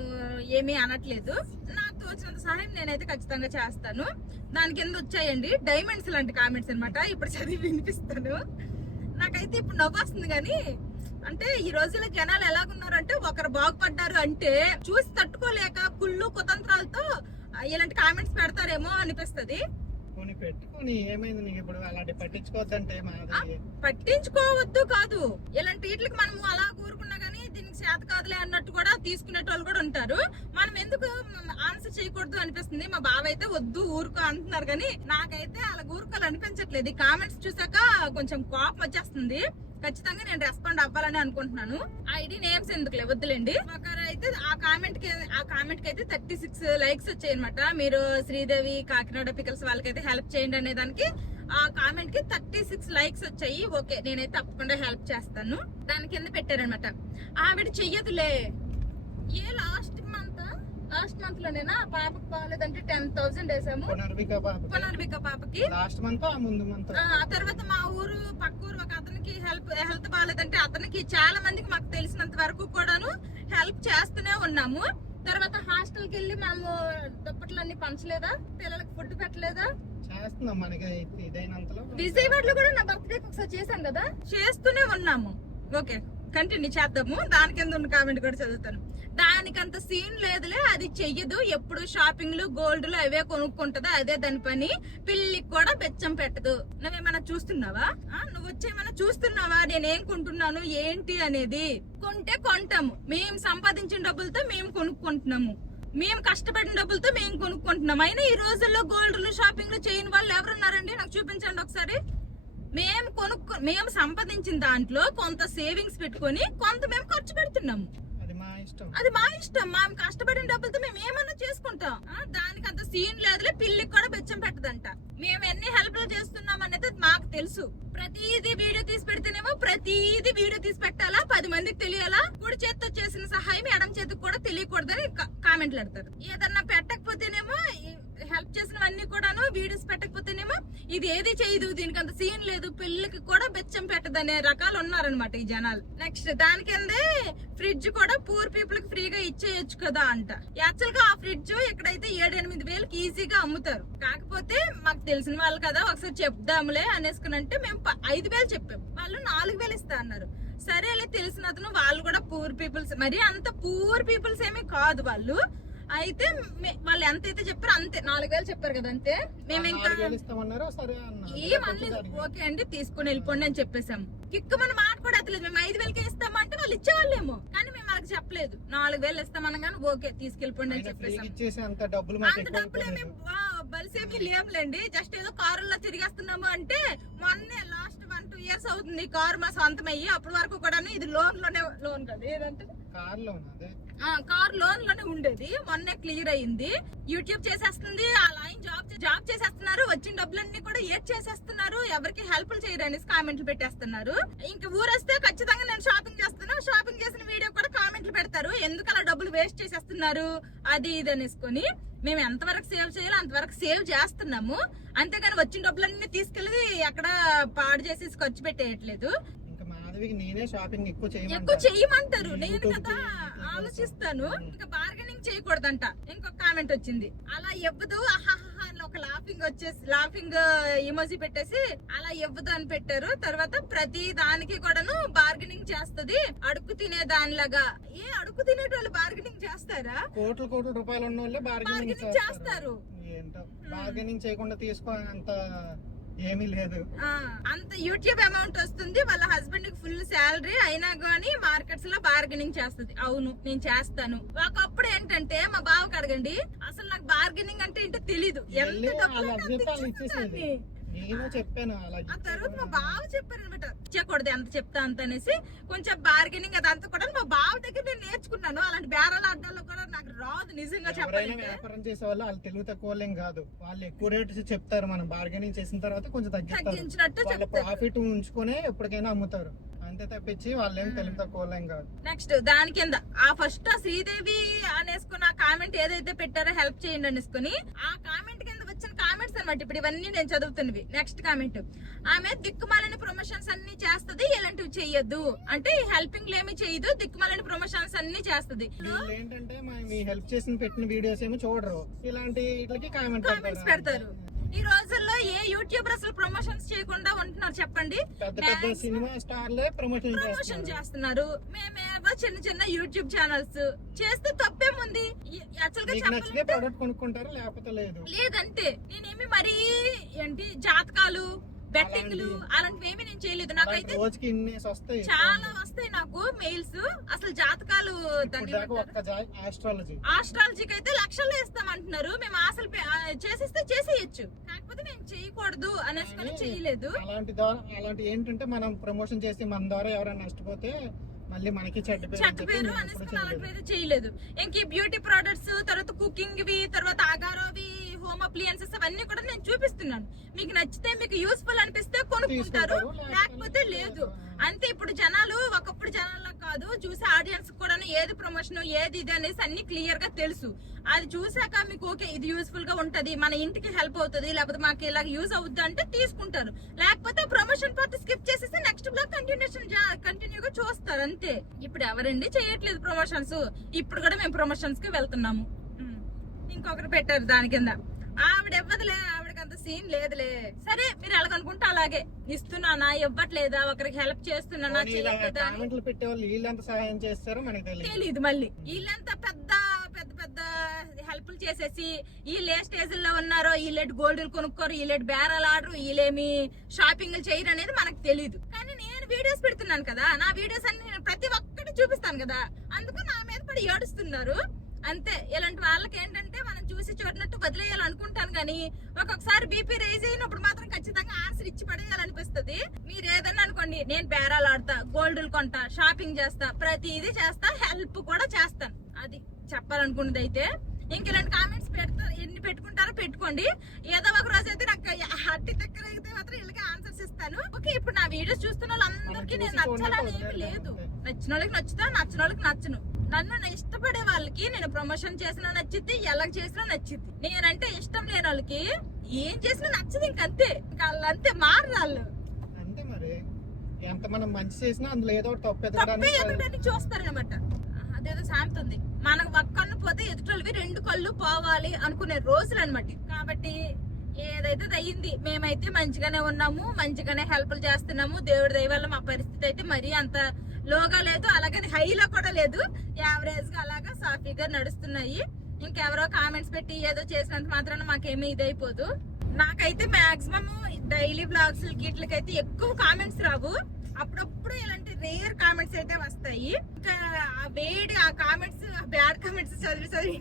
ఏమీ అనట్లేదు. నాకు తోచినంత సహాయం నేనైతే ఖచ్చితంగా చేస్తాను. దాని కింద వచ్చాయండి డైమండ్స్ లాంటి కామెంట్స్ అనమాట. ఇప్పుడు చదివి వినిపిస్తాను. నాకైతే ఇప్పుడు నవ్వు వస్తుంది, కానీ అంటే ఈ రోజుల్లో జనాలు ఎలాగున్నారంటే, ఒకరు బాగుపడ్డారు అంటే చూసి తట్టుకోలేక కుళ్ళు కుతంత్రాలతో ఇలాంటి కామెంట్స్ పెడతారేమో అనిపిస్తది. పెట్టుకొని ఏమైంది నీకు ఇప్పుడు అలాంటి పట్టించుకోవద్దంటే? పట్టించుకోవద్దు కాదు, ఇలాంటి వీటికి మనం అలా కూరుకున్నా గానీ దీనికి చేత కాదులే అన్నట్టు కూడా తీసుకునే వాళ్ళు కూడా ఉంటారు. మనం ఎందుకు ఆన్సర్ చేయకూడదు అనిపిస్తుంది. మా బావ అయితే వద్దు ఊరుకో అంటున్నారు, కానీ నాకైతే అలా ఊరుకోవాలి అనిపించట్లేదు. ఈ కామెంట్స్ చూసాక కొంచెం కోపం వచ్చేస్తుంది. ఖచ్చితంగా నేను రెస్పాండ్ అవ్వాలని అనుకుంటున్నాను. ఐడి నేమ్స్ ఎందుకులే, వద్దులేండి. ఒకరైతే ఆ కామెంట్ కి అయితే 36 లైక్స్ వచ్చాయి అనమాట. మీరు శ్రీదేవి కాకినాడ పికల్స్ వాళ్ళకైతే హెల్ప్ చేయండి అనే దానికి ఆ కామెంట్ కి 36 లైక్స్ వచ్చాయి. ఓకే, నేనైతే తప్పకుండా హెల్ప్ చేస్తాను. దాని కింద పెట్టారనమాట, ఆవిడ చెయ్యదులే. లాస్ట్ మంత్ లోనేనా పాపకి బాగాలేదంటే 10,000 వేసాము పునర్విక పాపకి లాస్ట్ మంత్. ఆ తర్వాత మా ఊరు పక్క ఊరు ఒక అతనికి హెల్త్ బాగాలేదంటే అతనికి చాలా మందికి మాకు తెలిసినంత వరకు కూడాను హెల్ప్ చేస్తూనే ఉన్నాము. తర్వాత హాస్టల్ కి వెళ్ళి మేము దుప్పట్లన్నీ పంచలేదా, పిల్లలకి ఫుడ్ పెట్టలేదా, విజయవాడలో కూడా నా బర్త్డేకి ఒకసారి చేశాను కదా, చేస్తూనే ఉన్నాము. ఓకే, కంటిన్యూ చేద్దాము. దాని కింద ఉన్న కామెంట్ కూడా చదువుతాను. దానికంత సీన్ లేదులే, అది చెయ్యదు, ఎప్పుడు షాపింగ్లు గోల్డ్లు అవే కొనుక్కుంటదా, అదే దాని పని, పిల్లికి కూడా బెచ్చం పెట్టదు. నువ్వేమైనా చూస్తున్నావా? నువ్వు వచ్చేమైనా చూస్తున్నావా నేనేం కొంటున్నాను ఏంటి అనేది? కొంటే కొంటాము, మేము సంపాదించిన డబ్బులతో మేము కొనుక్కుంటున్నాము, మేము కష్టపడిన డబ్బులతో మేము కొనుక్కుంటున్నాం. అయినా ఈ రోజుల్లో గోల్డ్లు షాపింగ్లు చేయని వాళ్ళు ఎవరున్నారండి? నాకు చూపించండి ఒకసారి. మేము సంపాదించిన దాంట్లో కొంత సేవింగ్స్ పెట్టుకొని కొంత మేము ఖర్చు పెడుతున్నాము. అది మా ఇష్టం. మేము కష్టపడిన డబ్బులతో మేము ఏమన్నా చేసుకుంటాం. దానికి అంత సీన్ లేదులే, పిల్లికి కూడా బెచ్చం పెట్టదంట. మేము ఎన్ని హెల్ప్లు చేస్తున్నాం అనేది మాకు తెలుసు. ప్రతిదీ వీడియో తీసి పెడితేనేమో ప్రతిదీ వీడియో తీసి పెట్టాలా, 10 మందికి తెలియాలా, కుడి చేతితో చేసిన సహాయం ఎడం చేతికి కూడా తెలియకూడదని కామెంట్లు పెడతారు. ఏదన్నా పెట్టకపోతేనేమో, హెల్ప్ చేసినవన్నీ కూడాను వీడియోస్ పెట్టకపోతేనేమో ఇది ఏది చేయదు, దీనికి అంత సీన్ లేదు, పిల్లలకి కూడా బెచ్చం పెట్టదనే రకాలు ఉన్నారనమాట ఈ జనాలు. నెక్స్ట్ దాని కిందే ఫ్రిడ్జ్ కూడా పూర్ పీపుల్ కి ఫ్రీగా ఇచ్చేయచ్చు కదా అంట. యాక్చువల్ గా ఆ ఫ్రిడ్జ్ ఇక్కడైతే 7-8 వేలకి ఈజీగా అమ్ముతారు. కాకపోతే మాకు తెలిసిన వాళ్ళు కదా, ఒకసారి చెప్దాములే అనేసుకునంటే మేము 5,000 చెప్పాము, వాళ్ళు 4,000 ఇస్తా అన్నారు. సరేలే, తెలిసిన అతను, వాళ్ళు కూడా పూర్ పీపుల్స్, మరి అంత పూర్ పీపుల్స్ ఏమీ కాదు వాళ్ళు. అయితే వాళ్ళు ఎంత అయితే చెప్పారో అంతే 4,000 చెప్పారు కదా అంతే. మేము ఇంకా 4,000 ఇస్తామన్నారు, సరే అన్నారు. ఏమనలేదు, ఓకే అండి తీసుకుని వెళ్ళిపోండి అని చెప్పేసాము. కిక్కు మన మాట కూడా ఎత్తలేదు. మేము 5,000కే ఇస్తామంటే వాళ్ళు ఇచ్చేవాళ్ళేమో, కానీ మేము వాళ్ళకి చెప్పలేదు. 4,000 ఇస్తామనగానే ఓకే తీసుకెళ్ళిపోండి అని చెప్పేసాము. ఇచ్చేసి అంత డబ్బులు అంత డబ్బులేమి బలిసేమి లేములేండి, జస్ట్ ఏదో కారుల్లో తిరిగేస్తున్నాము అంటే. మొన్నే లాస్ట్ 1-2 ఇయర్స్ అవుతుంది కారు మా సొంతం అయ్యి, అప్పటి వరకు కూడా ఇది లోన్ కదా ఏదంటే కార్ లోన్, అదే కార్ లోన్ లోనే ఉండేది. మొన్నే క్లియర్ అయ్యింది. యూట్యూబ్ చేసేస్తుంది, ఆ లైన్ జాబ్ చేసేస్తున్నారు, వచ్చిన డబ్బులన్నీ కూడా ఏడ్ చేసేస్తున్నారు, ఎవరికి హెల్ప్ చేయరు అనేసి కామెంట్లు పెట్టేస్తున్నారు. ఇంకా ఊరేస్తే ఖచ్చితంగా నేను షాపింగ్ చేస్తాను, షాపింగ్ చేసిన వీడియో కూడా కామెంట్లు పెడతారు, ఎందుకు అలా డబ్బులు వేస్ట్ చేసేస్తున్నారు అది ఇది అనేసుకొని. మేము ఎంతవరకు సేవ్ చేయాలో అంతవరకు సేవ్ చేస్తున్నాము, అంతేగాని వచ్చిన డబ్బులన్నీ తీసుకెళ్లి అక్కడ పాడు చేసేసి ఖర్చు పెట్టేయట్లేదు. నేనే షాపింగ్ ఎక్కువ చేయమంటారు, నేను కదా ఆలోచిస్తాను. ఇంకా బార్గెనింగ్ చేయకూడదంట. ఇంకొక కామెంట్ వచ్చింది, అలా ఇవ్వదు అని ఒక లాఫింగ్ ఇమోజీ పెట్టేసి అలా ఇవ్వదు అని పెట్టారు. తర్వాత ప్రతి దానికి కూడాను బార్గెనింగ్ చేస్తది, అడుగు తినే దానిలాగా. ఏ అడుగు తినేటోళ్ళు బార్గెనింగ్ చేస్తారా? కోట్ల రూపాయలు ఉన్న వాళ్ళే బార్గెనింగ్ చేస్తారు. ఏంటో బార్గెనింగ్ చేయకుండా తీసుకోవాలంత ఏమీ లేదు. అంత యూట్యూబ్ అమౌంట్ వస్తుంది, వాళ్ళ హస్బెండ్ కి ఫుల్ శాలరీ అయినా గానీ మార్కెట్స్ లో బార్గెనింగ్ చేస్తుంది. అవును నేను చేస్తాను. ఒకప్పుడు ఏంటంటే మా బావకి అడగండి, అసలు నాకు బార్గెనింగ్ అంటే ఏంటో తెలీదు. నేను చెప్పాను ఆ తర్వాత మా బావ చెప్పారు అనమాట, ఇచ్చకూడదు ఎంత చెప్తా అంత అనేసి. కొంచెం బార్గెనింగ్ అదంతా కూడా మా బావ దగ్గర నేను నేర్చుకున్నాను. అలాంటి బేరాల అడ్డాల్లో కూడా నాకు రాదు నిజంగా చెప్పాలంటే. వ్యాపారం చేసే వాళ్ళు తెలివి తక్కువ కాదు, వాళ్ళు ఎక్కువ రేట్ చెప్తారు. మనం బార్గెనింగ్ చేసిన తర్వాత కొంచెం తగ్గించినట్టు వాళ్ళ ప్రాఫిట్ ఉంచుకునే ఎప్పటికైనా అమ్ముతారు, అంతే తప్పించి వాళ్ళేం తెలివి తక్కువ కాదు. నెక్స్ట్ దాని కింద ఫస్ట్ శ్రీదేవి అనేసుకుని ఆ కామెంట్ ఏదైతే పెట్టారో హెల్ప్ చేయండి అనేసుకుని, ఆ కామెంట్ కింద వచ్చిన కామెంట్స్ అనమాట ఇప్పుడు ఇవన్నీ నేను చదువుతున్నవి. నెక్స్ట్ కామెంట్, ఆమె దిక్కుమాలని ప్రమోషన్స్ అన్ని చేస్తది, ఇలాంటివి చెయ్యొద్దు అంటే హెల్పింగ్ ఏమి చేయదు, దిక్కుమాలని ప్రమోషన్స్ అన్ని చేస్తది. ఏంటంటే హెల్ప్ చేసిన పెట్టిన వీడియోస్ ఏమో చూడరు, ఇలాంటి కామెంట్స్ పెడతారు. ఈ రోజుల్లో ఏ యూట్యూబర్ అసలు ప్రమోషన్స్ చేయకుండా ఉంటున్నారు చెప్పండి? పెద్ద సినిమా స్టార్లే ప్రమోషన్ చేస్తున్నారు. మేమేవో చిన్న యూట్యూబ్ ఛానల్స్ చేస్తే తప్పేముంది? కొనుక్కుంటారు, లేకపోతే లేదంటే నేనేమి మరీ ఏంటి జాతకాలు బెట్టింగ్లు అలాంటివి నేను చేయలేదు. నాకైతే చాలా వస్తాయి నాకు మెయిల్స్. అసలు జాతకాలు ఆస్ట్రాలజీకి అయితే లక్షలు వేస్తామంటున్నారు. మేము అసలు చేసేస్తే చేసేయచ్చు, కాకపోతే నేను చేయకూడదు అనేసుకొని చేయలేదు. అలాంటి ఏంటంటే మనం ప్రమోషన్ చేసి మన ద్వారా ఎవరైనా నష్టపోతే మళ్ళీ మనకి చెడ్డ పేరు అనేసుకుని అలాంటివి చేయలేదు. ఇంక బ్యూటీ ప్రొడక్ట్స్, తర్వాత కుకింగ్ వి, తర్వాత అగారోవి, హోమ్ అప్లియన్సెస్ అవన్నీ కూడా నేను చూపిస్తున్నాను. మీకు నచ్చితే మీకు యూస్ఫుల్ అనిపిస్తే కొనుక్కుంటారు, లేకపోతే లేదు అంతే. ఇప్పుడు జనాలు ఒకప్పుడు జనాల్లో కాదు, చూసే ఆడియన్స్ కూడా ఏది ప్రమోషన్ ఏది ఇది అనేసి అన్ని క్లియర్ గా తెలుసు. అది చూసాక మీకు ఓకే ఇది యూస్ఫుల్ గా ఉంటది, మన ఇంటికి హెల్ప్ అవుతుంది, లేకపోతే మాకు ఇలా యూజ్ అవుద్ది అంటే తీసుకుంటారు, లేకపోతే ప్రమోషన్ పార్ట్ స్కిప్ చేసేసి నెక్స్ట్ బ్లాగ్ కంటిన్యూగా చూస్తారు అంతే. ఇప్పుడు ఎవరండి చేయట్లేదు ప్రమోషన్స్, ఇప్పుడు కూడా మేము ప్రమోషన్స్ కి వెళ్తున్నాము. ఇంకొకరు పెట్టారు దాని కింద, ఆవిడ ఇవ్వదులే, ఆవిడకి అంత సీన్ లేదులే. సరే మీరు ఎలాగనుకుంటే అలాగే ఇస్తున్నానా, ఇవ్వట్లేదా, ఒకరికి హెల్ప్ చేస్తున్నానా చేయట్లేదా తెలీదు. మళ్ళీ వీళ్ళంతా పెద్ద హెల్ప్లు చేసేసి వీళ్ళు ఏ స్టేజ్ లో ఉన్నారో, వీళ్ళేటి గోల్డ్లు కొనుక్కోరు, వీళ్ళేటి బేరాలు ఆడరు, వీళ్ళేమి షాపింగ్లు చేయరు అనేది మనకు తెలీదు. కానీ నేను వీడియోస్ పెడుతున్నాను కదా, నా వీడియోస్ అన్ని నేను ప్రతి ఒక్కటి చూపిస్తాను కదా, అందుకు నా మీద పడి ఏడుస్తున్నారు అంతే. ఇలాంటి వాళ్ళకి ఏంటంటే మనం చూసి చూడనట్టు వదిలేయాలనుకుంటాను, కానీ ఒక్కొక్కసారి బీపీ రైజ్ అయినప్పుడు మాత్రం ఖచ్చితంగా ఆన్సర్ ఇచ్చి పడేయాలనిపిస్తుంది. మీరు ఏదన్నా అనుకోండి, నేను బేరాలు ఆడతా, గోల్డ్లు కొంటా, షాపింగ్ చేస్తా, ప్రతిదీ చేస్తా, హెల్ప్ కూడా చేస్తాను. అది చెప్పాలనుకున్నది అయితే. ఇంక ఇలాంటి కామెంట్స్ పెడతారు, ఎన్ని పెట్టుకుంటారో పెట్టుకోండి. ఏదో ఒక రోజు అయితే నాకు హట్టి దగ్గర అయితే మాత్రం వీళ్ళకి ఆన్సర్స్ ఇస్తాను. ఓకే, ఇప్పుడు నా వీడియోస్ చూస్తున్న వాళ్ళందరికీ నేను నచ్చాలని ఏమి లేదు. నచ్చిన వాళ్ళకి నచ్చుతా, నచ్చిన వాళ్ళకి నచ్చను. నన్ను ఇష్టపడే వాళ్ళకి నేను ప్రమోషన్ చేసినా నచ్చిద్ది, ఎలా చేసినా నచ్చిద్ది. నేనంటే ఇష్టం లేని వాళ్ళకి ఏం చేసినా నచ్చదు. ఇంకంతే, ఇంకా వాళ్ళంతే మారు వాళ్ళు అంతే. మరి ఎంత మనం మంచి చేసినా అందులో ఏదో తప్పే చూస్తారనమాట. అదేదో సామెత ఉంది, మనకు ఒక కన్ను పోతే ఎదుటోళ్ళవి 2 కళ్ళు పోవాలి అనుకునే రోజులు అనమాట. కాబట్టి ఏదైతే అయ్యింది, మేమైతే మంచిగానే ఉన్నాము, మంచిగానే హెల్ప్లు చేస్తున్నాము. దేవుడి దయ వల్ల మా పరిస్థితి అయితే మరీ అంత లోగా లేదు, అలాగని హైలో కూడా లేదు, యావరేజ్ గా అలాగా సాఫీగా నడుస్తున్నాయి. ఇంకెవరో కామెంట్స్ పెట్టి ఏదో చేసినంత మాత్రాన మాకేమీ ఇదైపోదు. నాకైతే మాక్సిమం డైలీ బ్లాగ్స్ గిట్లకైతే ఎక్కువ కామెంట్స్ రావు, అప్పుడప్పుడు ఇలాంటి రేర్ కామెంట్స్ అయితే వస్తాయి. ఇంకా ఆ వేడి ఆ కామెంట్స్, బ్యాడ్ కామెంట్స్ చదివి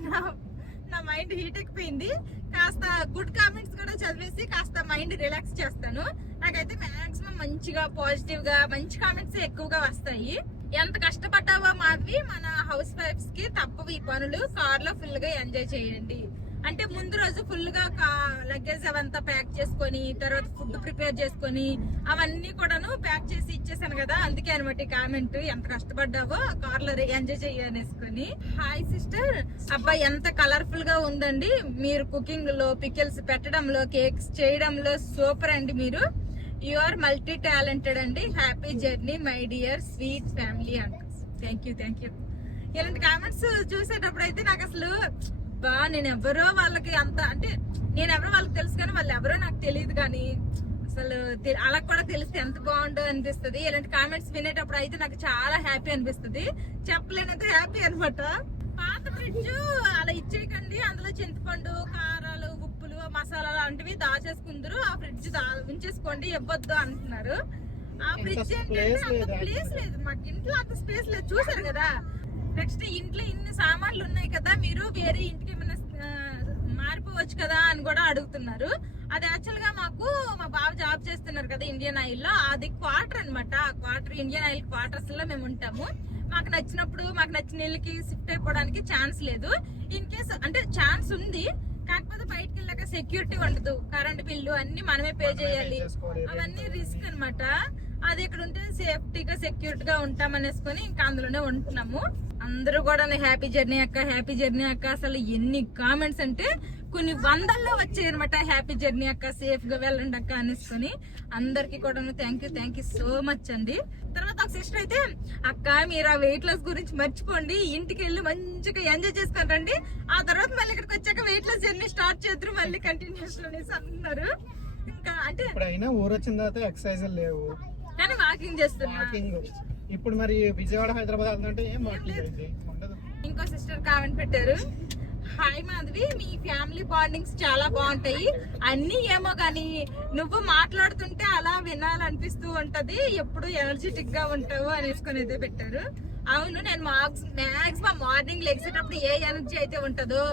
నా మైండ్ హీట్ ఎక్కిపోయింది. కాస్త గుడ్ కామెంట్స్ కూడా చదివేసి కాస్త మైండ్ రిలాక్స్ చేస్తాను. నాకైతే మాక్సిమం మంచిగా పాజిటివ్ గా మంచి కామెంట్స్ ఎక్కువగా వస్తాయి. ఎంత కష్టపడ్డావో మాధవి, మన హౌస్ వైఫ్స్ కి తప్పవు ఈ పనులు, కార్ లో ఫుల్ గా ఎంజాయ్ చేయండి అంటే ముందు రోజు ఫుల్ గా లగేజ్ అవంతా ప్యాక్ చేసుకొని తర్వాత ఫుడ్ ప్రిపేర్ చేసుకొని అవన్నీ కూడాను ప్యాక్ చేసి ఇచ్చేసాను కదా, అందుకే అనమాట ఈ కామెంట్. ఎంత కష్టపడ్డావో కార్ లో ఎంజాయ్ చెయ్యనేసుకొని. హాయ్ సిస్టర్, అబ్బాయి ఎంత కలర్ఫుల్ గా ఉందండి, మీరు కుకింగ్ లో పికిల్స్ పెట్టడంలో కేక్స్ చేయడంలో సూపర్ అండి, మీరు యు ఆర్ మల్టీ టాలెంటెడ్ అండి, happy journey my dear sweet family అంట. Thank you. ఇలాంటి కామెంట్స్ చూసేటప్పుడు అయితే నాకు అసలు నేను ఎవరో వాళ్ళకి అంత అంటే నేను ఎవరో వాళ్ళకి తెలుసు కానీ వాళ్ళు ఎవరో నాకు తెలియదు, కానీ అసలు అలా కూడా తెలిస్తే ఎంత బాగుండో అనిపిస్తుంది. ఇలాంటి కామెంట్స్ వినేటప్పుడు అయితే నాకు చాలా హ్యాపీ అనిపిస్తుంది, చెప్పలేనంత హ్యాపీ అనమాట. పాత ఫ్రిడ్జ్ అలా ఇచ్చేయకండి, అందులో చింతపండు, కారాలు, ఉప్పులు, మసాలా లాంటివి దాచేసుకుందరు, ఆ ఫ్రిడ్జ్ ఉంచేసుకోండి ఇవ్వద్దు అంటున్నారు. ఆ ఫ్రిడ్జ్ ఏంటంటే అంత ప్లేస్ లేదు మాకు ఇంట్లో, అంత స్పేస్ లేదు, చూసారు కదా. నెక్స్ట్ ఇంట్లో ఇన్ని సామాన్లు ఉన్నాయి కదా, మీరు వేరే ఇంటికి ఏమైనా మారిపోవచ్చు కదా అని కూడా అడుగుతున్నారు. అది యాక్చువల్ గా మాకు మా బాబు జాబ్ చేస్తున్నారు కదా ఇండియన్ ఆయిల్ లో, అది క్వార్టర్ అనమాట. ఆ క్వార్టర్ ఇండియన్ ఆయిల్ క్వార్టర్స్ లో మేము ఉంటాము. మాకు నచ్చినప్పుడు మాకు నచ్చిన ఇళ్ళకి షిఫ్ట్ అయిపోవడానికి ఛాన్స్ లేదు. ఇన్ కేస్ అంటే ఛాన్స్ ఉంది, కాకపోతే బయటకు వెళ్ళాక సెక్యూరిటీ ఉండదు, కరెంట్ బిల్లు అన్ని మనమే పే చేయాలి, అవన్నీ రిస్క్ అనమాట. అది ఇక్కడ ఉంటే సేఫ్టీగా సెక్యూరిటీగా ఉంటామనేసుకొని ఇంకా అందులోనే ఉంటున్నాము. అందరూ కూడా హ్యాపీ జర్నీ అక్క, హ్యాపీ జర్నీ అక్క. అసలు ఎన్ని కామెంట్స్ అంటే కొన్ని వందల్లో వచ్చాయి అనమాట, హ్యాపీ జర్నీ అక్క, సేఫ్ గా వెళ్ళండి అక్క అనేసుకొని. అందరికి కూడా థ్యాంక్ యూ సో మచ్ అండి. తర్వాత ఒక సిస్టర్ అయితే, అక్క మీరు ఆ వెయిట్ లాస్ గురించి మర్చిపోండి, ఇంటికి వెళ్ళి మంచిగా ఎంజాయ్ చేసుకొని రండి, ఆ తర్వాత మళ్ళీ ఇక్కడికి వచ్చాక వెయిట్ లాస్ జర్నీ స్టార్ట్ చేద్దరు మళ్ళీ కంటిన్యూషన్ అనేసి అంటున్నారు. ఇంకా అంటే ఇప్పుడైనా ఊరు వచ్చిన తర్వాత ఎక్సర్సైజ్ లేవు కానీ వాకింగ్ చేస్తున్నా. ఇప్పుడు మరి విజయవాడ హైదరాబాద్ వెళ్తుంటే ఏం ఉండదు. ఇంకో సిస్టర్ కామెంట్ పెట్టారు, హాయ్ మాధవి, మీ ఫ్యామిలీ బాండింగ్స్ చాలా బాగుంటాయి, అన్ని ఏమో కానీ నువ్వు మాట్లాడుతుంటే అలా వినాలనిపిస్తూ ఉంటది, ఎప్పుడు ఎనర్జెటిక్ గా ఉంటావు అనేసుకొని అయితే పెట్టారు. అవును, నేను మాక్సిమం మార్నింగ్ లెగిసేటప్పుడు ఏ ఎనర్జీ అయితే ఉంటుందో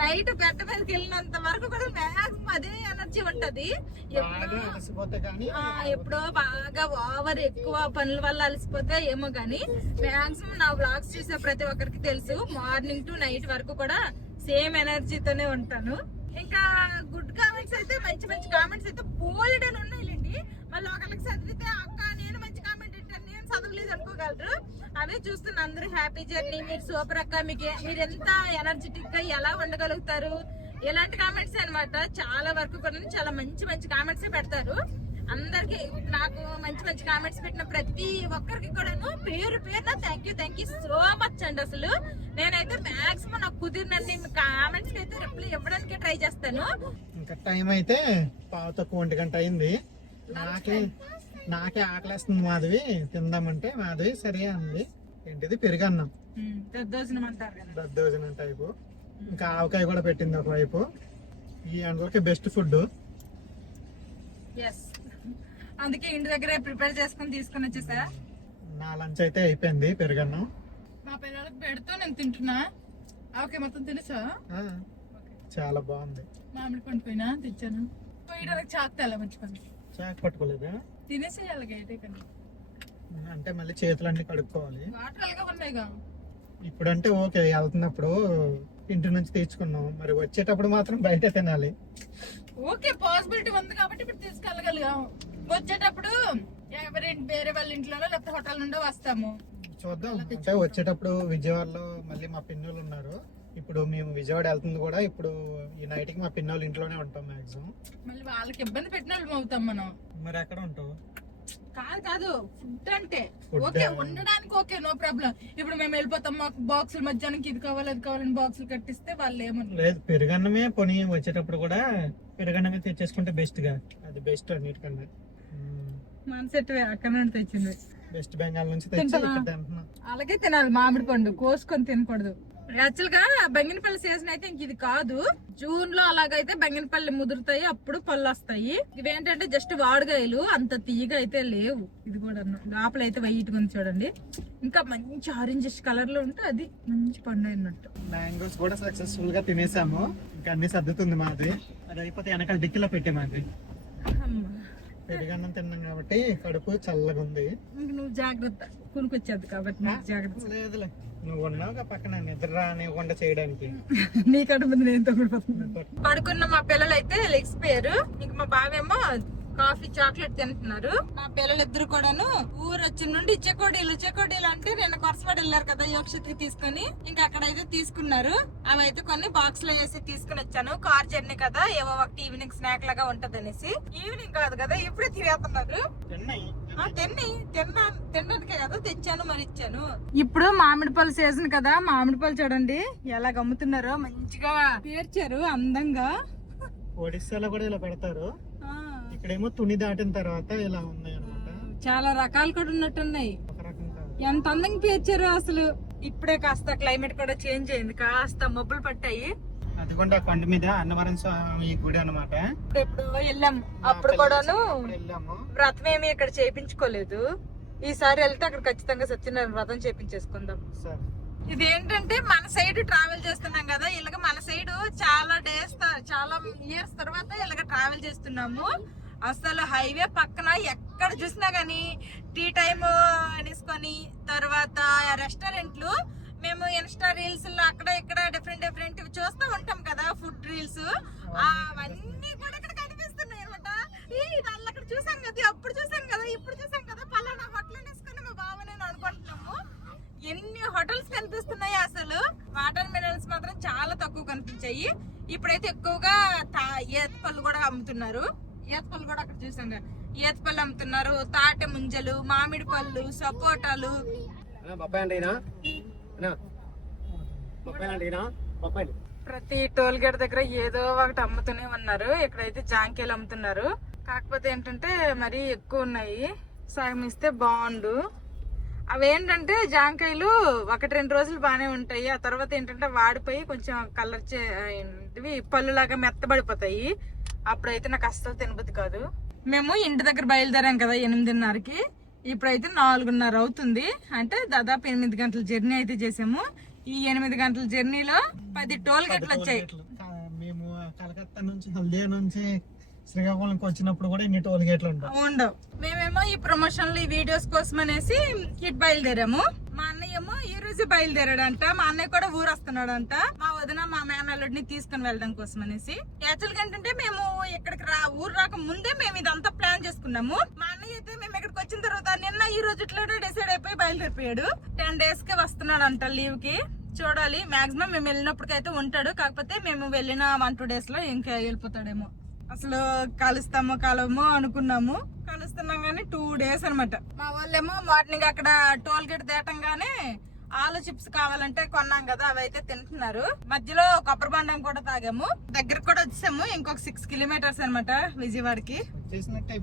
నైట్ బెడ్ మీదకి వెళ్ళినంత వరకు కూడా మాక్సిమం అదే ఎనర్జీ ఉంటది. ఎప్పుడో బాగా ఓవర్ ఎక్కువ పనుల వల్ల అలసిపోతే ఏమో గానీ మాక్సిమం నా వ్లాగ్స్ చూసే ప్రతి ఒక్కరికి తెలుసు, మార్నింగ్ టు నైట్ వరకు కూడా సేమ్ ఎనర్జీతోనే ఉంటాను. ఇంకా గుడ్ కామెంట్స్ అయితే మంచి కామెంట్స్ అయితే పోలేడని ఉన్నాయిలేండి. మళ్ళీ ఒకరికి చదివితే అక్క నేను మంచి కామెంట్ ఇట్టాను నేను చదవలేదు అనుకోగలరు. అవే చూస్తున్నా అందరూ హ్యాపీ జర్నీ, మీరు సూపర్ అక్క, మీరు ఎంత ఎనర్జెటిక్ గా ఎలా ఉండగలుగుతారు, ఇలాంటి కామెంట్స్ అనమాట. చాలా వరకు కూడా చాలా మంచి కామెంట్స్ పెడతారు. అందరికి నాకు మంచి కామెంట్స్ పెట్టిన ప్రతి ఒక్కరికి కూడాను పేరు థ్యాంక్ యూ సో మచ్ అండి. అసలు నేనైతే మాక్సిమం నాకు కుదిరినన్ని కామెంట్స్ అయితే రిప్లై ఇవ్వడానికి ట్రై చేస్తాను. ఇంకా టైం అయితే 1:15 అయింది. నాకే ఆకలేస్తుంది మాధవి, తిందామంటే మాధవి సరే అంది. ఏంటిది పెరుగన్నం, దద్దోజనం టైపు. ఇంకా ఆవకాయ కూడా పెట్టింది ఒకవైపు. ఈ అందరికి బెస్ట్ ఫుడ్. అందుకే ఇంటి దగ్గర ప్రిపేర్ చేసుకుని తీసుకుని వచ్చేసా. నా లంచ్ అయితే అయిపోయింది, పెరుగన్నం. మా పిల్లలకు పెడుతూ నేను తింటున్నా. ఓకే, మొత్తం తినేసా? చాలా బాగుంది. మామిడి పండు పోయినా తెచ్చాను, పోయడానికి చాకు తెల్ల మంచి చాకు పట్టుకోలేదా? తినేసేయాలి గైతే కన్నా. అంటే మళ్ళీ చేతులన్నీ కడుక్కోవాలి. వాటర్ అలాగే ఉన్నాయిగా. ఇప్పుడంటే ఓకే, వెళ్తున్నప్పుడు ఇంటి నుంచి తెచ్చుకున్నాం, మరి వచ్చేటప్పుడు మాత్రం బయట తినాలి. ఓకే, పాసిబిలిటీ ఉంది కాబట్టి ఇప్పుడు తీసుకెళ్ళగలిగాం. వచ్చేటప్పుడు వేరే వాళ్ళ ఇంట్లో లేకపోతే హోటల్ నుండి వస్తాము, చూద్దాం. అంటే వచ్చేటప్పుడు విజయవాడలో మళ్ళీ మా పిన్నోళ్ళు ఉన్నారు. ఇప్పుడు మేము విజయవాడ వెళ్తుంది కూడా ఇప్పుడు ఈ నైట్ కి మా పిన్నోళ్ళు ఇంట్లోనే ఉంటాం మాక్సిమం. మళ్ళీ వాళ్ళకి ఇబ్బంది పెట్టిన వాళ్ళం అవుతాం మనం. మరి ఎక్కడ ఉంటావు? కాదు ఫుడ్ అంటే ఓకే, ఉండడానికి ఓకే, నో ప్రాబ్లం. ఇప్పుడు మేము వెళ్ళిపోతాం, మాకు బాక్సులు మధ్యాహ్నం ఇది కావాలి అది కావాలని బాక్సులు కట్టిస్తే వాళ్ళు ఏమన్నా లేదు. పెరుగన్నమే పోనీ, వచ్చేటప్పుడు కూడా పెరుగన్నమే తెచ్చేసుకుంటే బెస్ట్ గా, అది బెస్ట్ అన్నిటికన్నా. మన సెట్ అక్కడ నుండి తెచ్చింది, వెస్ట్ బెంగాల్ నుంచి తెచ్చి అలాగే తినాలి. మామిడి పండు కోసుకొని తినకూడదు. యాక్చువల్ గా బంగినపల్లి సీజన్ అయితే ఇంక ఇది కాదు. జూన్ లో అలాగైతే బంగినపల్లి ముదురుతాయి, అప్పుడు పళ్ళు వస్తాయి. ఇవేంటంటే జస్ట్ వాడుగాయలు, అంత తీయగా అయితే లేవు. ఇది కూడా లోపల అయితే వైట్ ఉంది చూడండి. ఇంకా మంచి ఆరెంజ్ కలర్ లో ఉంటే అది మంచి పండు అయినట్టు. మ్యాంగోస్ కూడా సక్సెస్ఫుల్ గా తినేసాము. ఇంకా అన్ని సర్దుతుంది మాది. అది అయిపోతే వెనకాల డిక్కిలో పెట్టే మాది. పెరుగన్నం తిన్నాం కాబట్టి కడుపు చల్లగా ఉంది. నువ్వు జాగ్రత్త, కునుకొచ్చేది కాబట్టి నీకు జాగ్రత్త. లేదులే, నువ్వు ఉన్నావుగా పక్కన నిద్ర రానివ్వకుండా చేయడానికి. నీ కడుపు నేను తగ్గిపోతున్నాను. పడుకున్న మా పిల్లలు అయితే లెగిసిపోయారు. ఇంక మా బావేమో కాఫీ చాక్లెట్ తింటున్నారు. మా పిల్లలిద్దరు కూడాను ఊరు వచ్చి నుండి చెకోడీలు అంటే నిన్న కొరసపడి వెళ్ళారు కదా యోక్షిత్కి తీసుకుని, ఇంకా అక్కడైతే తీసుకున్నారు. అవి అయితే కొన్ని బాక్స్ లో వేసి తీసుకుని వచ్చాను. కార్ జర్నీ కదా, ఏవో ఒకటి ఈవినింగ్ స్నాక్ లాగా ఉంటది అనేసి. ఈవినింగ్ కాదు కదా, ఇప్పుడే తినేస్తున్నారు. తినడానికే కదా తెచ్చాను, మరి ఇచ్చాను. ఇప్పుడు మామిడి పళ్ళు సీజన్ కదా, మామిడి పళ్ళు చూడండి ఎలా గమ్ముతున్నారో. మంచిగా పేర్చారు అందంగా. ఒడిస్సాలో కూడా ఇలా పెడతారు. ఇక్కడేమో తుని దాటిన తర్వాత ఇలా ఉన్నాయి అనమాట. చాలా రకాలు కూడా ఉన్నట్టున్నాయి. ఒక రకం కాదు. ఎంత అందంగా పేర్చారు అసలు. ఇప్పుడే కాస్త క్లైమేట్ కూడా చేంజ్ అయింది, కాస్త మబ్బులు పట్టాయి. అదిగోండి ఆ కొండ మీద అన్నవరం స్వామి గుడి అనమాట. ఇప్పుడు వెళ్ళాము, అప్పుడు కూడాను వెళ్ళాము. వ్రతం ఏమి ఇక్కడ చేయించుకోలేదు. ఈసారి వెళ్తే అక్కడ ఖచ్చితంగా సత్యనారాయణ వ్రతం చేయించేసుకుందాం. ఇదేంటంటే మన సైడ్ ట్రావెల్ చేస్తున్నాం కదా, ఇలాగ మన సైడ్ చాలా ఇయర్స్ తర్వాత ఇలాగ ట్రావెల్ చేస్తున్నాము. అసలు హైవే పక్కన ఎక్కడ చూసినా గానీ టీ టైమ్ అనేసుకొని, తర్వాత రెస్టారెంట్లు, మేము ఇన్స్టా రీల్స్ లో అక్కడ ఇక్కడ డిఫరెంట్ చూస్తూ ఉంటాం కదా, ఫుడ్ రీల్స్, అవన్నీ కూడా ఇక్కడ కనిపిస్తున్నాయి అనమాట. ఇది అక్కడ చూసాం కదా, అప్పుడు చూసాం కదా, ఇప్పుడు చూసాం కదా, పలానా హోటల్ అనేసుకొని మా బావ నేను అనుకుంటున్నాము. ఎన్ని హోటల్స్ కనిపిస్తున్నాయి అసలు. వాటర్ మినరల్స్ మాత్రం చాలా తక్కువ కనిపించాయి. ఇప్పుడైతే ఎక్కువగా ఈత పళ్ళు కూడా అమ్ముతున్నారు. ఈత పళ్ళు కూడా అక్కడ చూసాం కదా, ఈత పళ్ళు అమ్ముతున్నారు. తాటి ముంజలు, మామిడి పళ్ళు, సపోటాలు. ప్రతి టోల్ గేట్ దగ్గర ఏదో ఒకటి అమ్ముతూనే ఉన్నారు. ఇక్కడైతే జాంకాయలు అమ్ముతున్నారు. కాకపోతే ఏంటంటే మరీ ఎక్కువ ఉన్నాయి, సగం ఇస్తే బాగుండు. అవేంటంటే జాంకాయలు 1-2 రోజులు బాగానే ఉంటాయి. ఆ తర్వాత ఏంటంటే వాడిపోయి కొంచెం కలర్ పళ్ళు లాగా మెత్తబడిపోతాయి. అప్పుడైతే నాకు అస్సలు తినబుద్ధి కాదు. మేము ఇంటి దగ్గర బయలుదేరాం కదా 8:30కి. ఇప్పుడైతే 4:30 అవుతుంది. అంటే దాదాపు 8 గంటల జర్నీ అయితే చేసాము. ఈ 8 గంటల జర్నీలో 10 టోల్ గేట్లు వచ్చాయి. మేము కలకత్తా నుంచి, హల్దియా నుంచి శ్రీకాకుళంకి వచ్చినప్పుడు కూడా ఇన్ని టోల్ గేట్లు ఉండవు. మేమేమో ఈ ప్రమోషన్లు, ఈ వీడియోస్ కోసం అనేసి ఇటు బయలుదేరాము. మా అన్నయ్య ఏమో ఈ రోజు బయలుదేరాడంట. మా అన్నయ్య కూడా ఊరు వస్తున్నాడంట. మా వదిన మా మేనల్లుడిని తీసుకుని వెళ్ళడం కోసం అనేసి. యాక్చువల్ గా ఏంటంటే మేము ఇక్కడికి ఊరు రాక ముందే మేము ఇదంతా ప్లాన్ చేసుకున్నాము. మా అన్నయ్య అయితే మేము ఇక్కడికి వచ్చిన తర్వాత నిన్న ఈ రోజు ఇట్లా డిసైడ్ అయిపోయి బయలుదేరిపోయాడు. 10 days కి వస్తున్నాడంట లీవ్ కి. చూడాలి, మాక్సిమం మేము వెళ్ళినప్పటికైతే ఉంటాడు. కాకపోతే మేము వెళ్ళిన 1-2 days లో ఇంకా వెళ్ళిపోతాడేమో. అసలు కలుస్తామో కలవమో అనుకున్నాము, కలుస్తున్నాం కానీ 2 days అనమాట. మా వాళ్ళేమో మార్నింగ్ అక్కడ టోల్ గేట్ దాటంగానే ఆలు చిప్స్ కావాలంటే కొన్నాం కదా, అవి అయితే తింటున్నారు. మధ్యలో కొబ్బరి బండం కూడా తాగాము. దగ్గరకు కూడా వచ్చాము. ఇంకొక 6 kilometers అనమాట విజయవాడకి.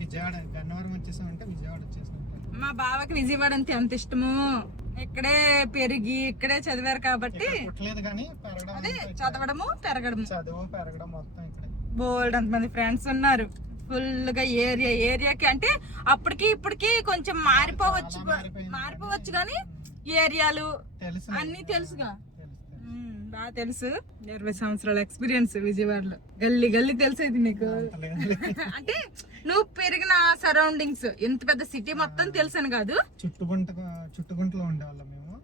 విజయవాడ గన్నవరం వచ్చేసామంటే విజయవాడ వచ్చేసామంటే. మా బావకి విజయవాడ అంటే ఎంత ఇష్టము. ఇక్కడే పెరిగి ఇక్కడే చదివారు కాబట్టి అదే చదవడము పెరగడం మొత్తం ఇక్కడే. బోల్డ్ అంతమంది ఫ్రెండ్స్ ఉన్నారు. ఫుల్ గా ఏరియాకి అంటే అప్పటికి ఇప్పటికి కొంచెం మారిపోవచ్చు కానీ ఏరియాలు అన్ని తెలుసుగా. బాగా తెలుసు. 20 సంవత్సరాల ఎక్స్పీరియన్స్ విజయవాడలో. గల్లీ తెలుసు ఇది నీకు. అంటే నువ్వు పెరిగిన సరౌండింగ్స్, ఎంత పెద్ద సిటీ మొత్తం తెలుసని కాదు. చుట్టుగుంటలో ఉండేవాళ్ళం మేము.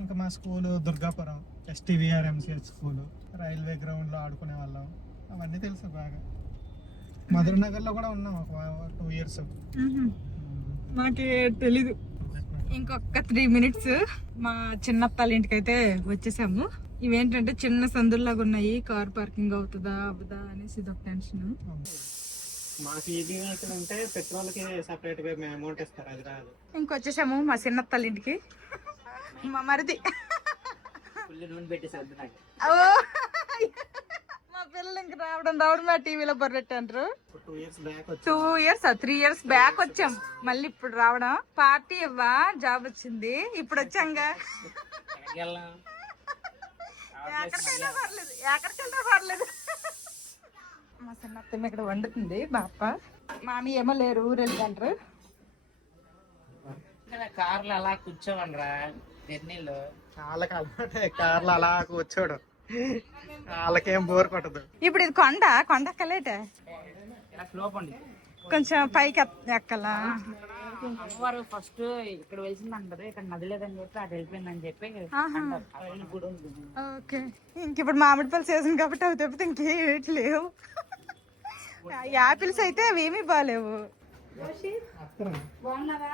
ఇంకా మా school Durgapuram STVR-MCH school. Railway ground లో ఆడుకునే వాళ్ళం. అవన్నీ తెలుసు బాగా. మధురనగర్ లో కూడా ఉన్నాం ఒక 2 years. మాకే తెలీదు. ఇంకొక 3 minutes మా చిన్నప్పల ఇంటికి అయితే వచ్చేసాము. ఇవేంటంటే చిన్న సందుల్లాగా ఉన్నాయి. కార్ పార్కింగ్ అవుతుందా అవ్వదా అనేసి ఇదొక టెన్షన్. మాకు ఇది అంటే పెట్రోల్ కి సెపరేట్ గా అమౌంట్ ఇస్తారు, అది రాదు. ఇంకొచ్చేసాము మా చిన్నప్పల ఇంటికి. మా మరిది మా పిల్లలు ఇంక రావడం మా టీవీలో బొర్రెట్టంటారు. 3 years బ్యాక్ వచ్చాం. మళ్ళీ ఇప్పుడు రావడం. పార్టీ ఇవ్వా, జాబ్ వచ్చింది, ఇప్పుడు వచ్చాంగా. ఎక్కడికైనా పర్లేదు, ఎక్కడికెళ్ళినా పర్లేదు. మా చిన్న అత్తమ్మ ఇక్కడ వండుతుంది బాప్ప. మామి ఏమో లేరు, ఊరు వెళ్ళిపోంటారు. కార్లు అలా కూర్చోవనరా జర్నీలో. వాళ్ళకి అలవాటే కార్లు అలా కూర్చోడు, వాళ్ళకేం బోర్ కొట్టదు. ఇప్పుడు ఇది కొండ ఎక్కలేట, ఇలా స్లోప్ అండి. కొంచెం పైకి ఎక్కలా. అమ్మవారు ఫస్ట్ ఇక్కడ వెలిసింది అంటారు, ఇక్కడ నది లేదని చెప్పి అటు వెళ్ళిపోయిందని చెప్పి అంటారు. అవన్నీ గుడి ఉంది. ఓకే, ఇంక ఇప్పుడు మామిడి పళ్ళు సీజన్ కాబట్టి అవి తప్పితే ఇంకేటి లేవు. యాపిల్స్ అయితే అవి ఏమీ బాగాలేవు. బాగున్నారా?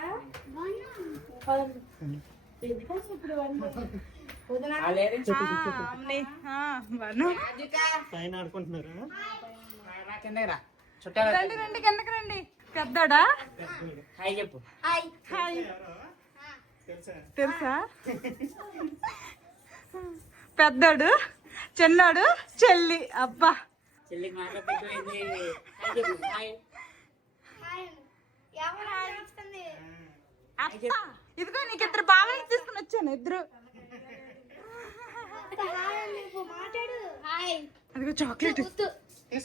పైన ఆడుకుంటున్నారు. చుట్టాలు రండి రండి, కిందకి రండి. పెద్దడా? హాయ్ చెప్పు. హాయ్. తెలుసా? తెలుసా? పెద్దోడు, చిన్నోడు, చెల్లి. అబ్బా, చెల్లికి మాట్లాడుతుంది. హాయ్ చెప్పు. హాయ్. అత్త, ఇదిగో నీకు ఇద్దరు బావని తీసుకుని వచ్చాను. ఇద్దరు అదిగో చాక్లెట్.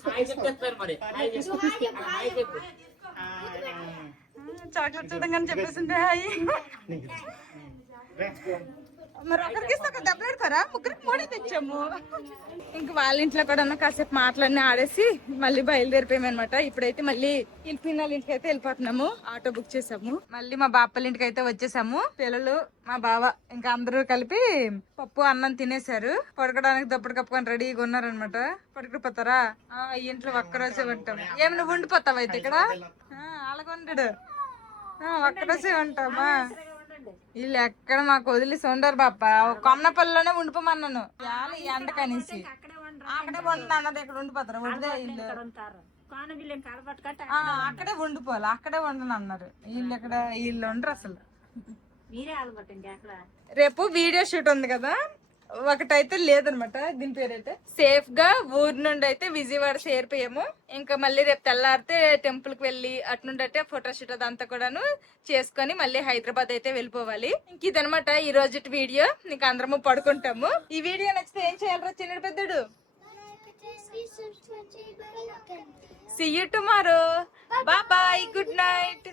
హాయ్ చెప్తారు మరి. హాయ్ చెప్పు. హాయ్ చెప్పు. చాక్లెట్ చూడంగానే చెప్పేసింది హాయ్. మరి ఒకరికి ఇస్తే ఒక దెబ్బలాడతారా? ముగ్గురికి మూడే తెచ్చాము. ఇంక వాళ్ళ ఇంట్లో కూడా కాసేపు మాట్లాడిని ఆడేసి మళ్ళీ బయలుదేరిపోయామన్నమాట. ఇప్పుడైతే మళ్ళీ వాళ్ళ ఇంటికి అయితే వెళ్ళిపోతున్నాము. ఆటో బుక్ చేసాము. మళ్ళీ మా బాపల ఇంటికి అయితే వచ్చేసాము. పిల్లలు, మా బావ, ఇంకా అందరూ కలిపి పప్పు అన్నం తినేశారు. పడుకోవడానికి దుప్పటి కప్పుకొని రెడీగా ఉన్నారనమాట. పడుకుపోతారా? ఈ ఇంట్లో ఒక్కరోజే ఉంటాం. ఏమి నువ్వు ఉండిపోతావు అయితే ఇక్కడ? అలాగొండడు, ఒక్కరోజే ఉంటామా? వీళ్ళు ఎక్కడ మాకు వదిలేసి ఉండరు బాప్ప. కొన్నపల్లిలోనే ఉండిపోమన్నాను. ఎండకనేసి అక్కడే వండు అన్నది. ఇక్కడ ఉండిపోతారు వదిలే ఇల్లు. అక్కడే ఉండిపోవాలి, అక్కడే ఉండను అన్నారు. వీళ్ళు ఎక్కడ వీళ్ళు ఉండరు అసలు. రేపు వీడియో షూట్ ఉంది కదా, ఒకటైతే లేదనమాట. దీని పేరైతే సేఫ్ గా ఊరి నుండి అయితే విజయవాడ చేరిపోయాము. ఇంకా మళ్ళీ రేపు తెల్లారితే టెంపుల్ కి వెళ్ళి అటు నుండి అయితే ఫోటోషూట్ అదంతా కూడాను చేసుకొని మళ్ళీ హైదరాబాద్ అయితే వెళ్ళిపోవాలి. ఇంక ఇదనమాట ఈ రోజు వీడియో. నీకు అందరము పడుకుంటాము. ఈ వీడియో నచ్చితే ఏం చేయాలరా చిన్న పెద్దడు? See you tomorrow. Bye bye. Good night.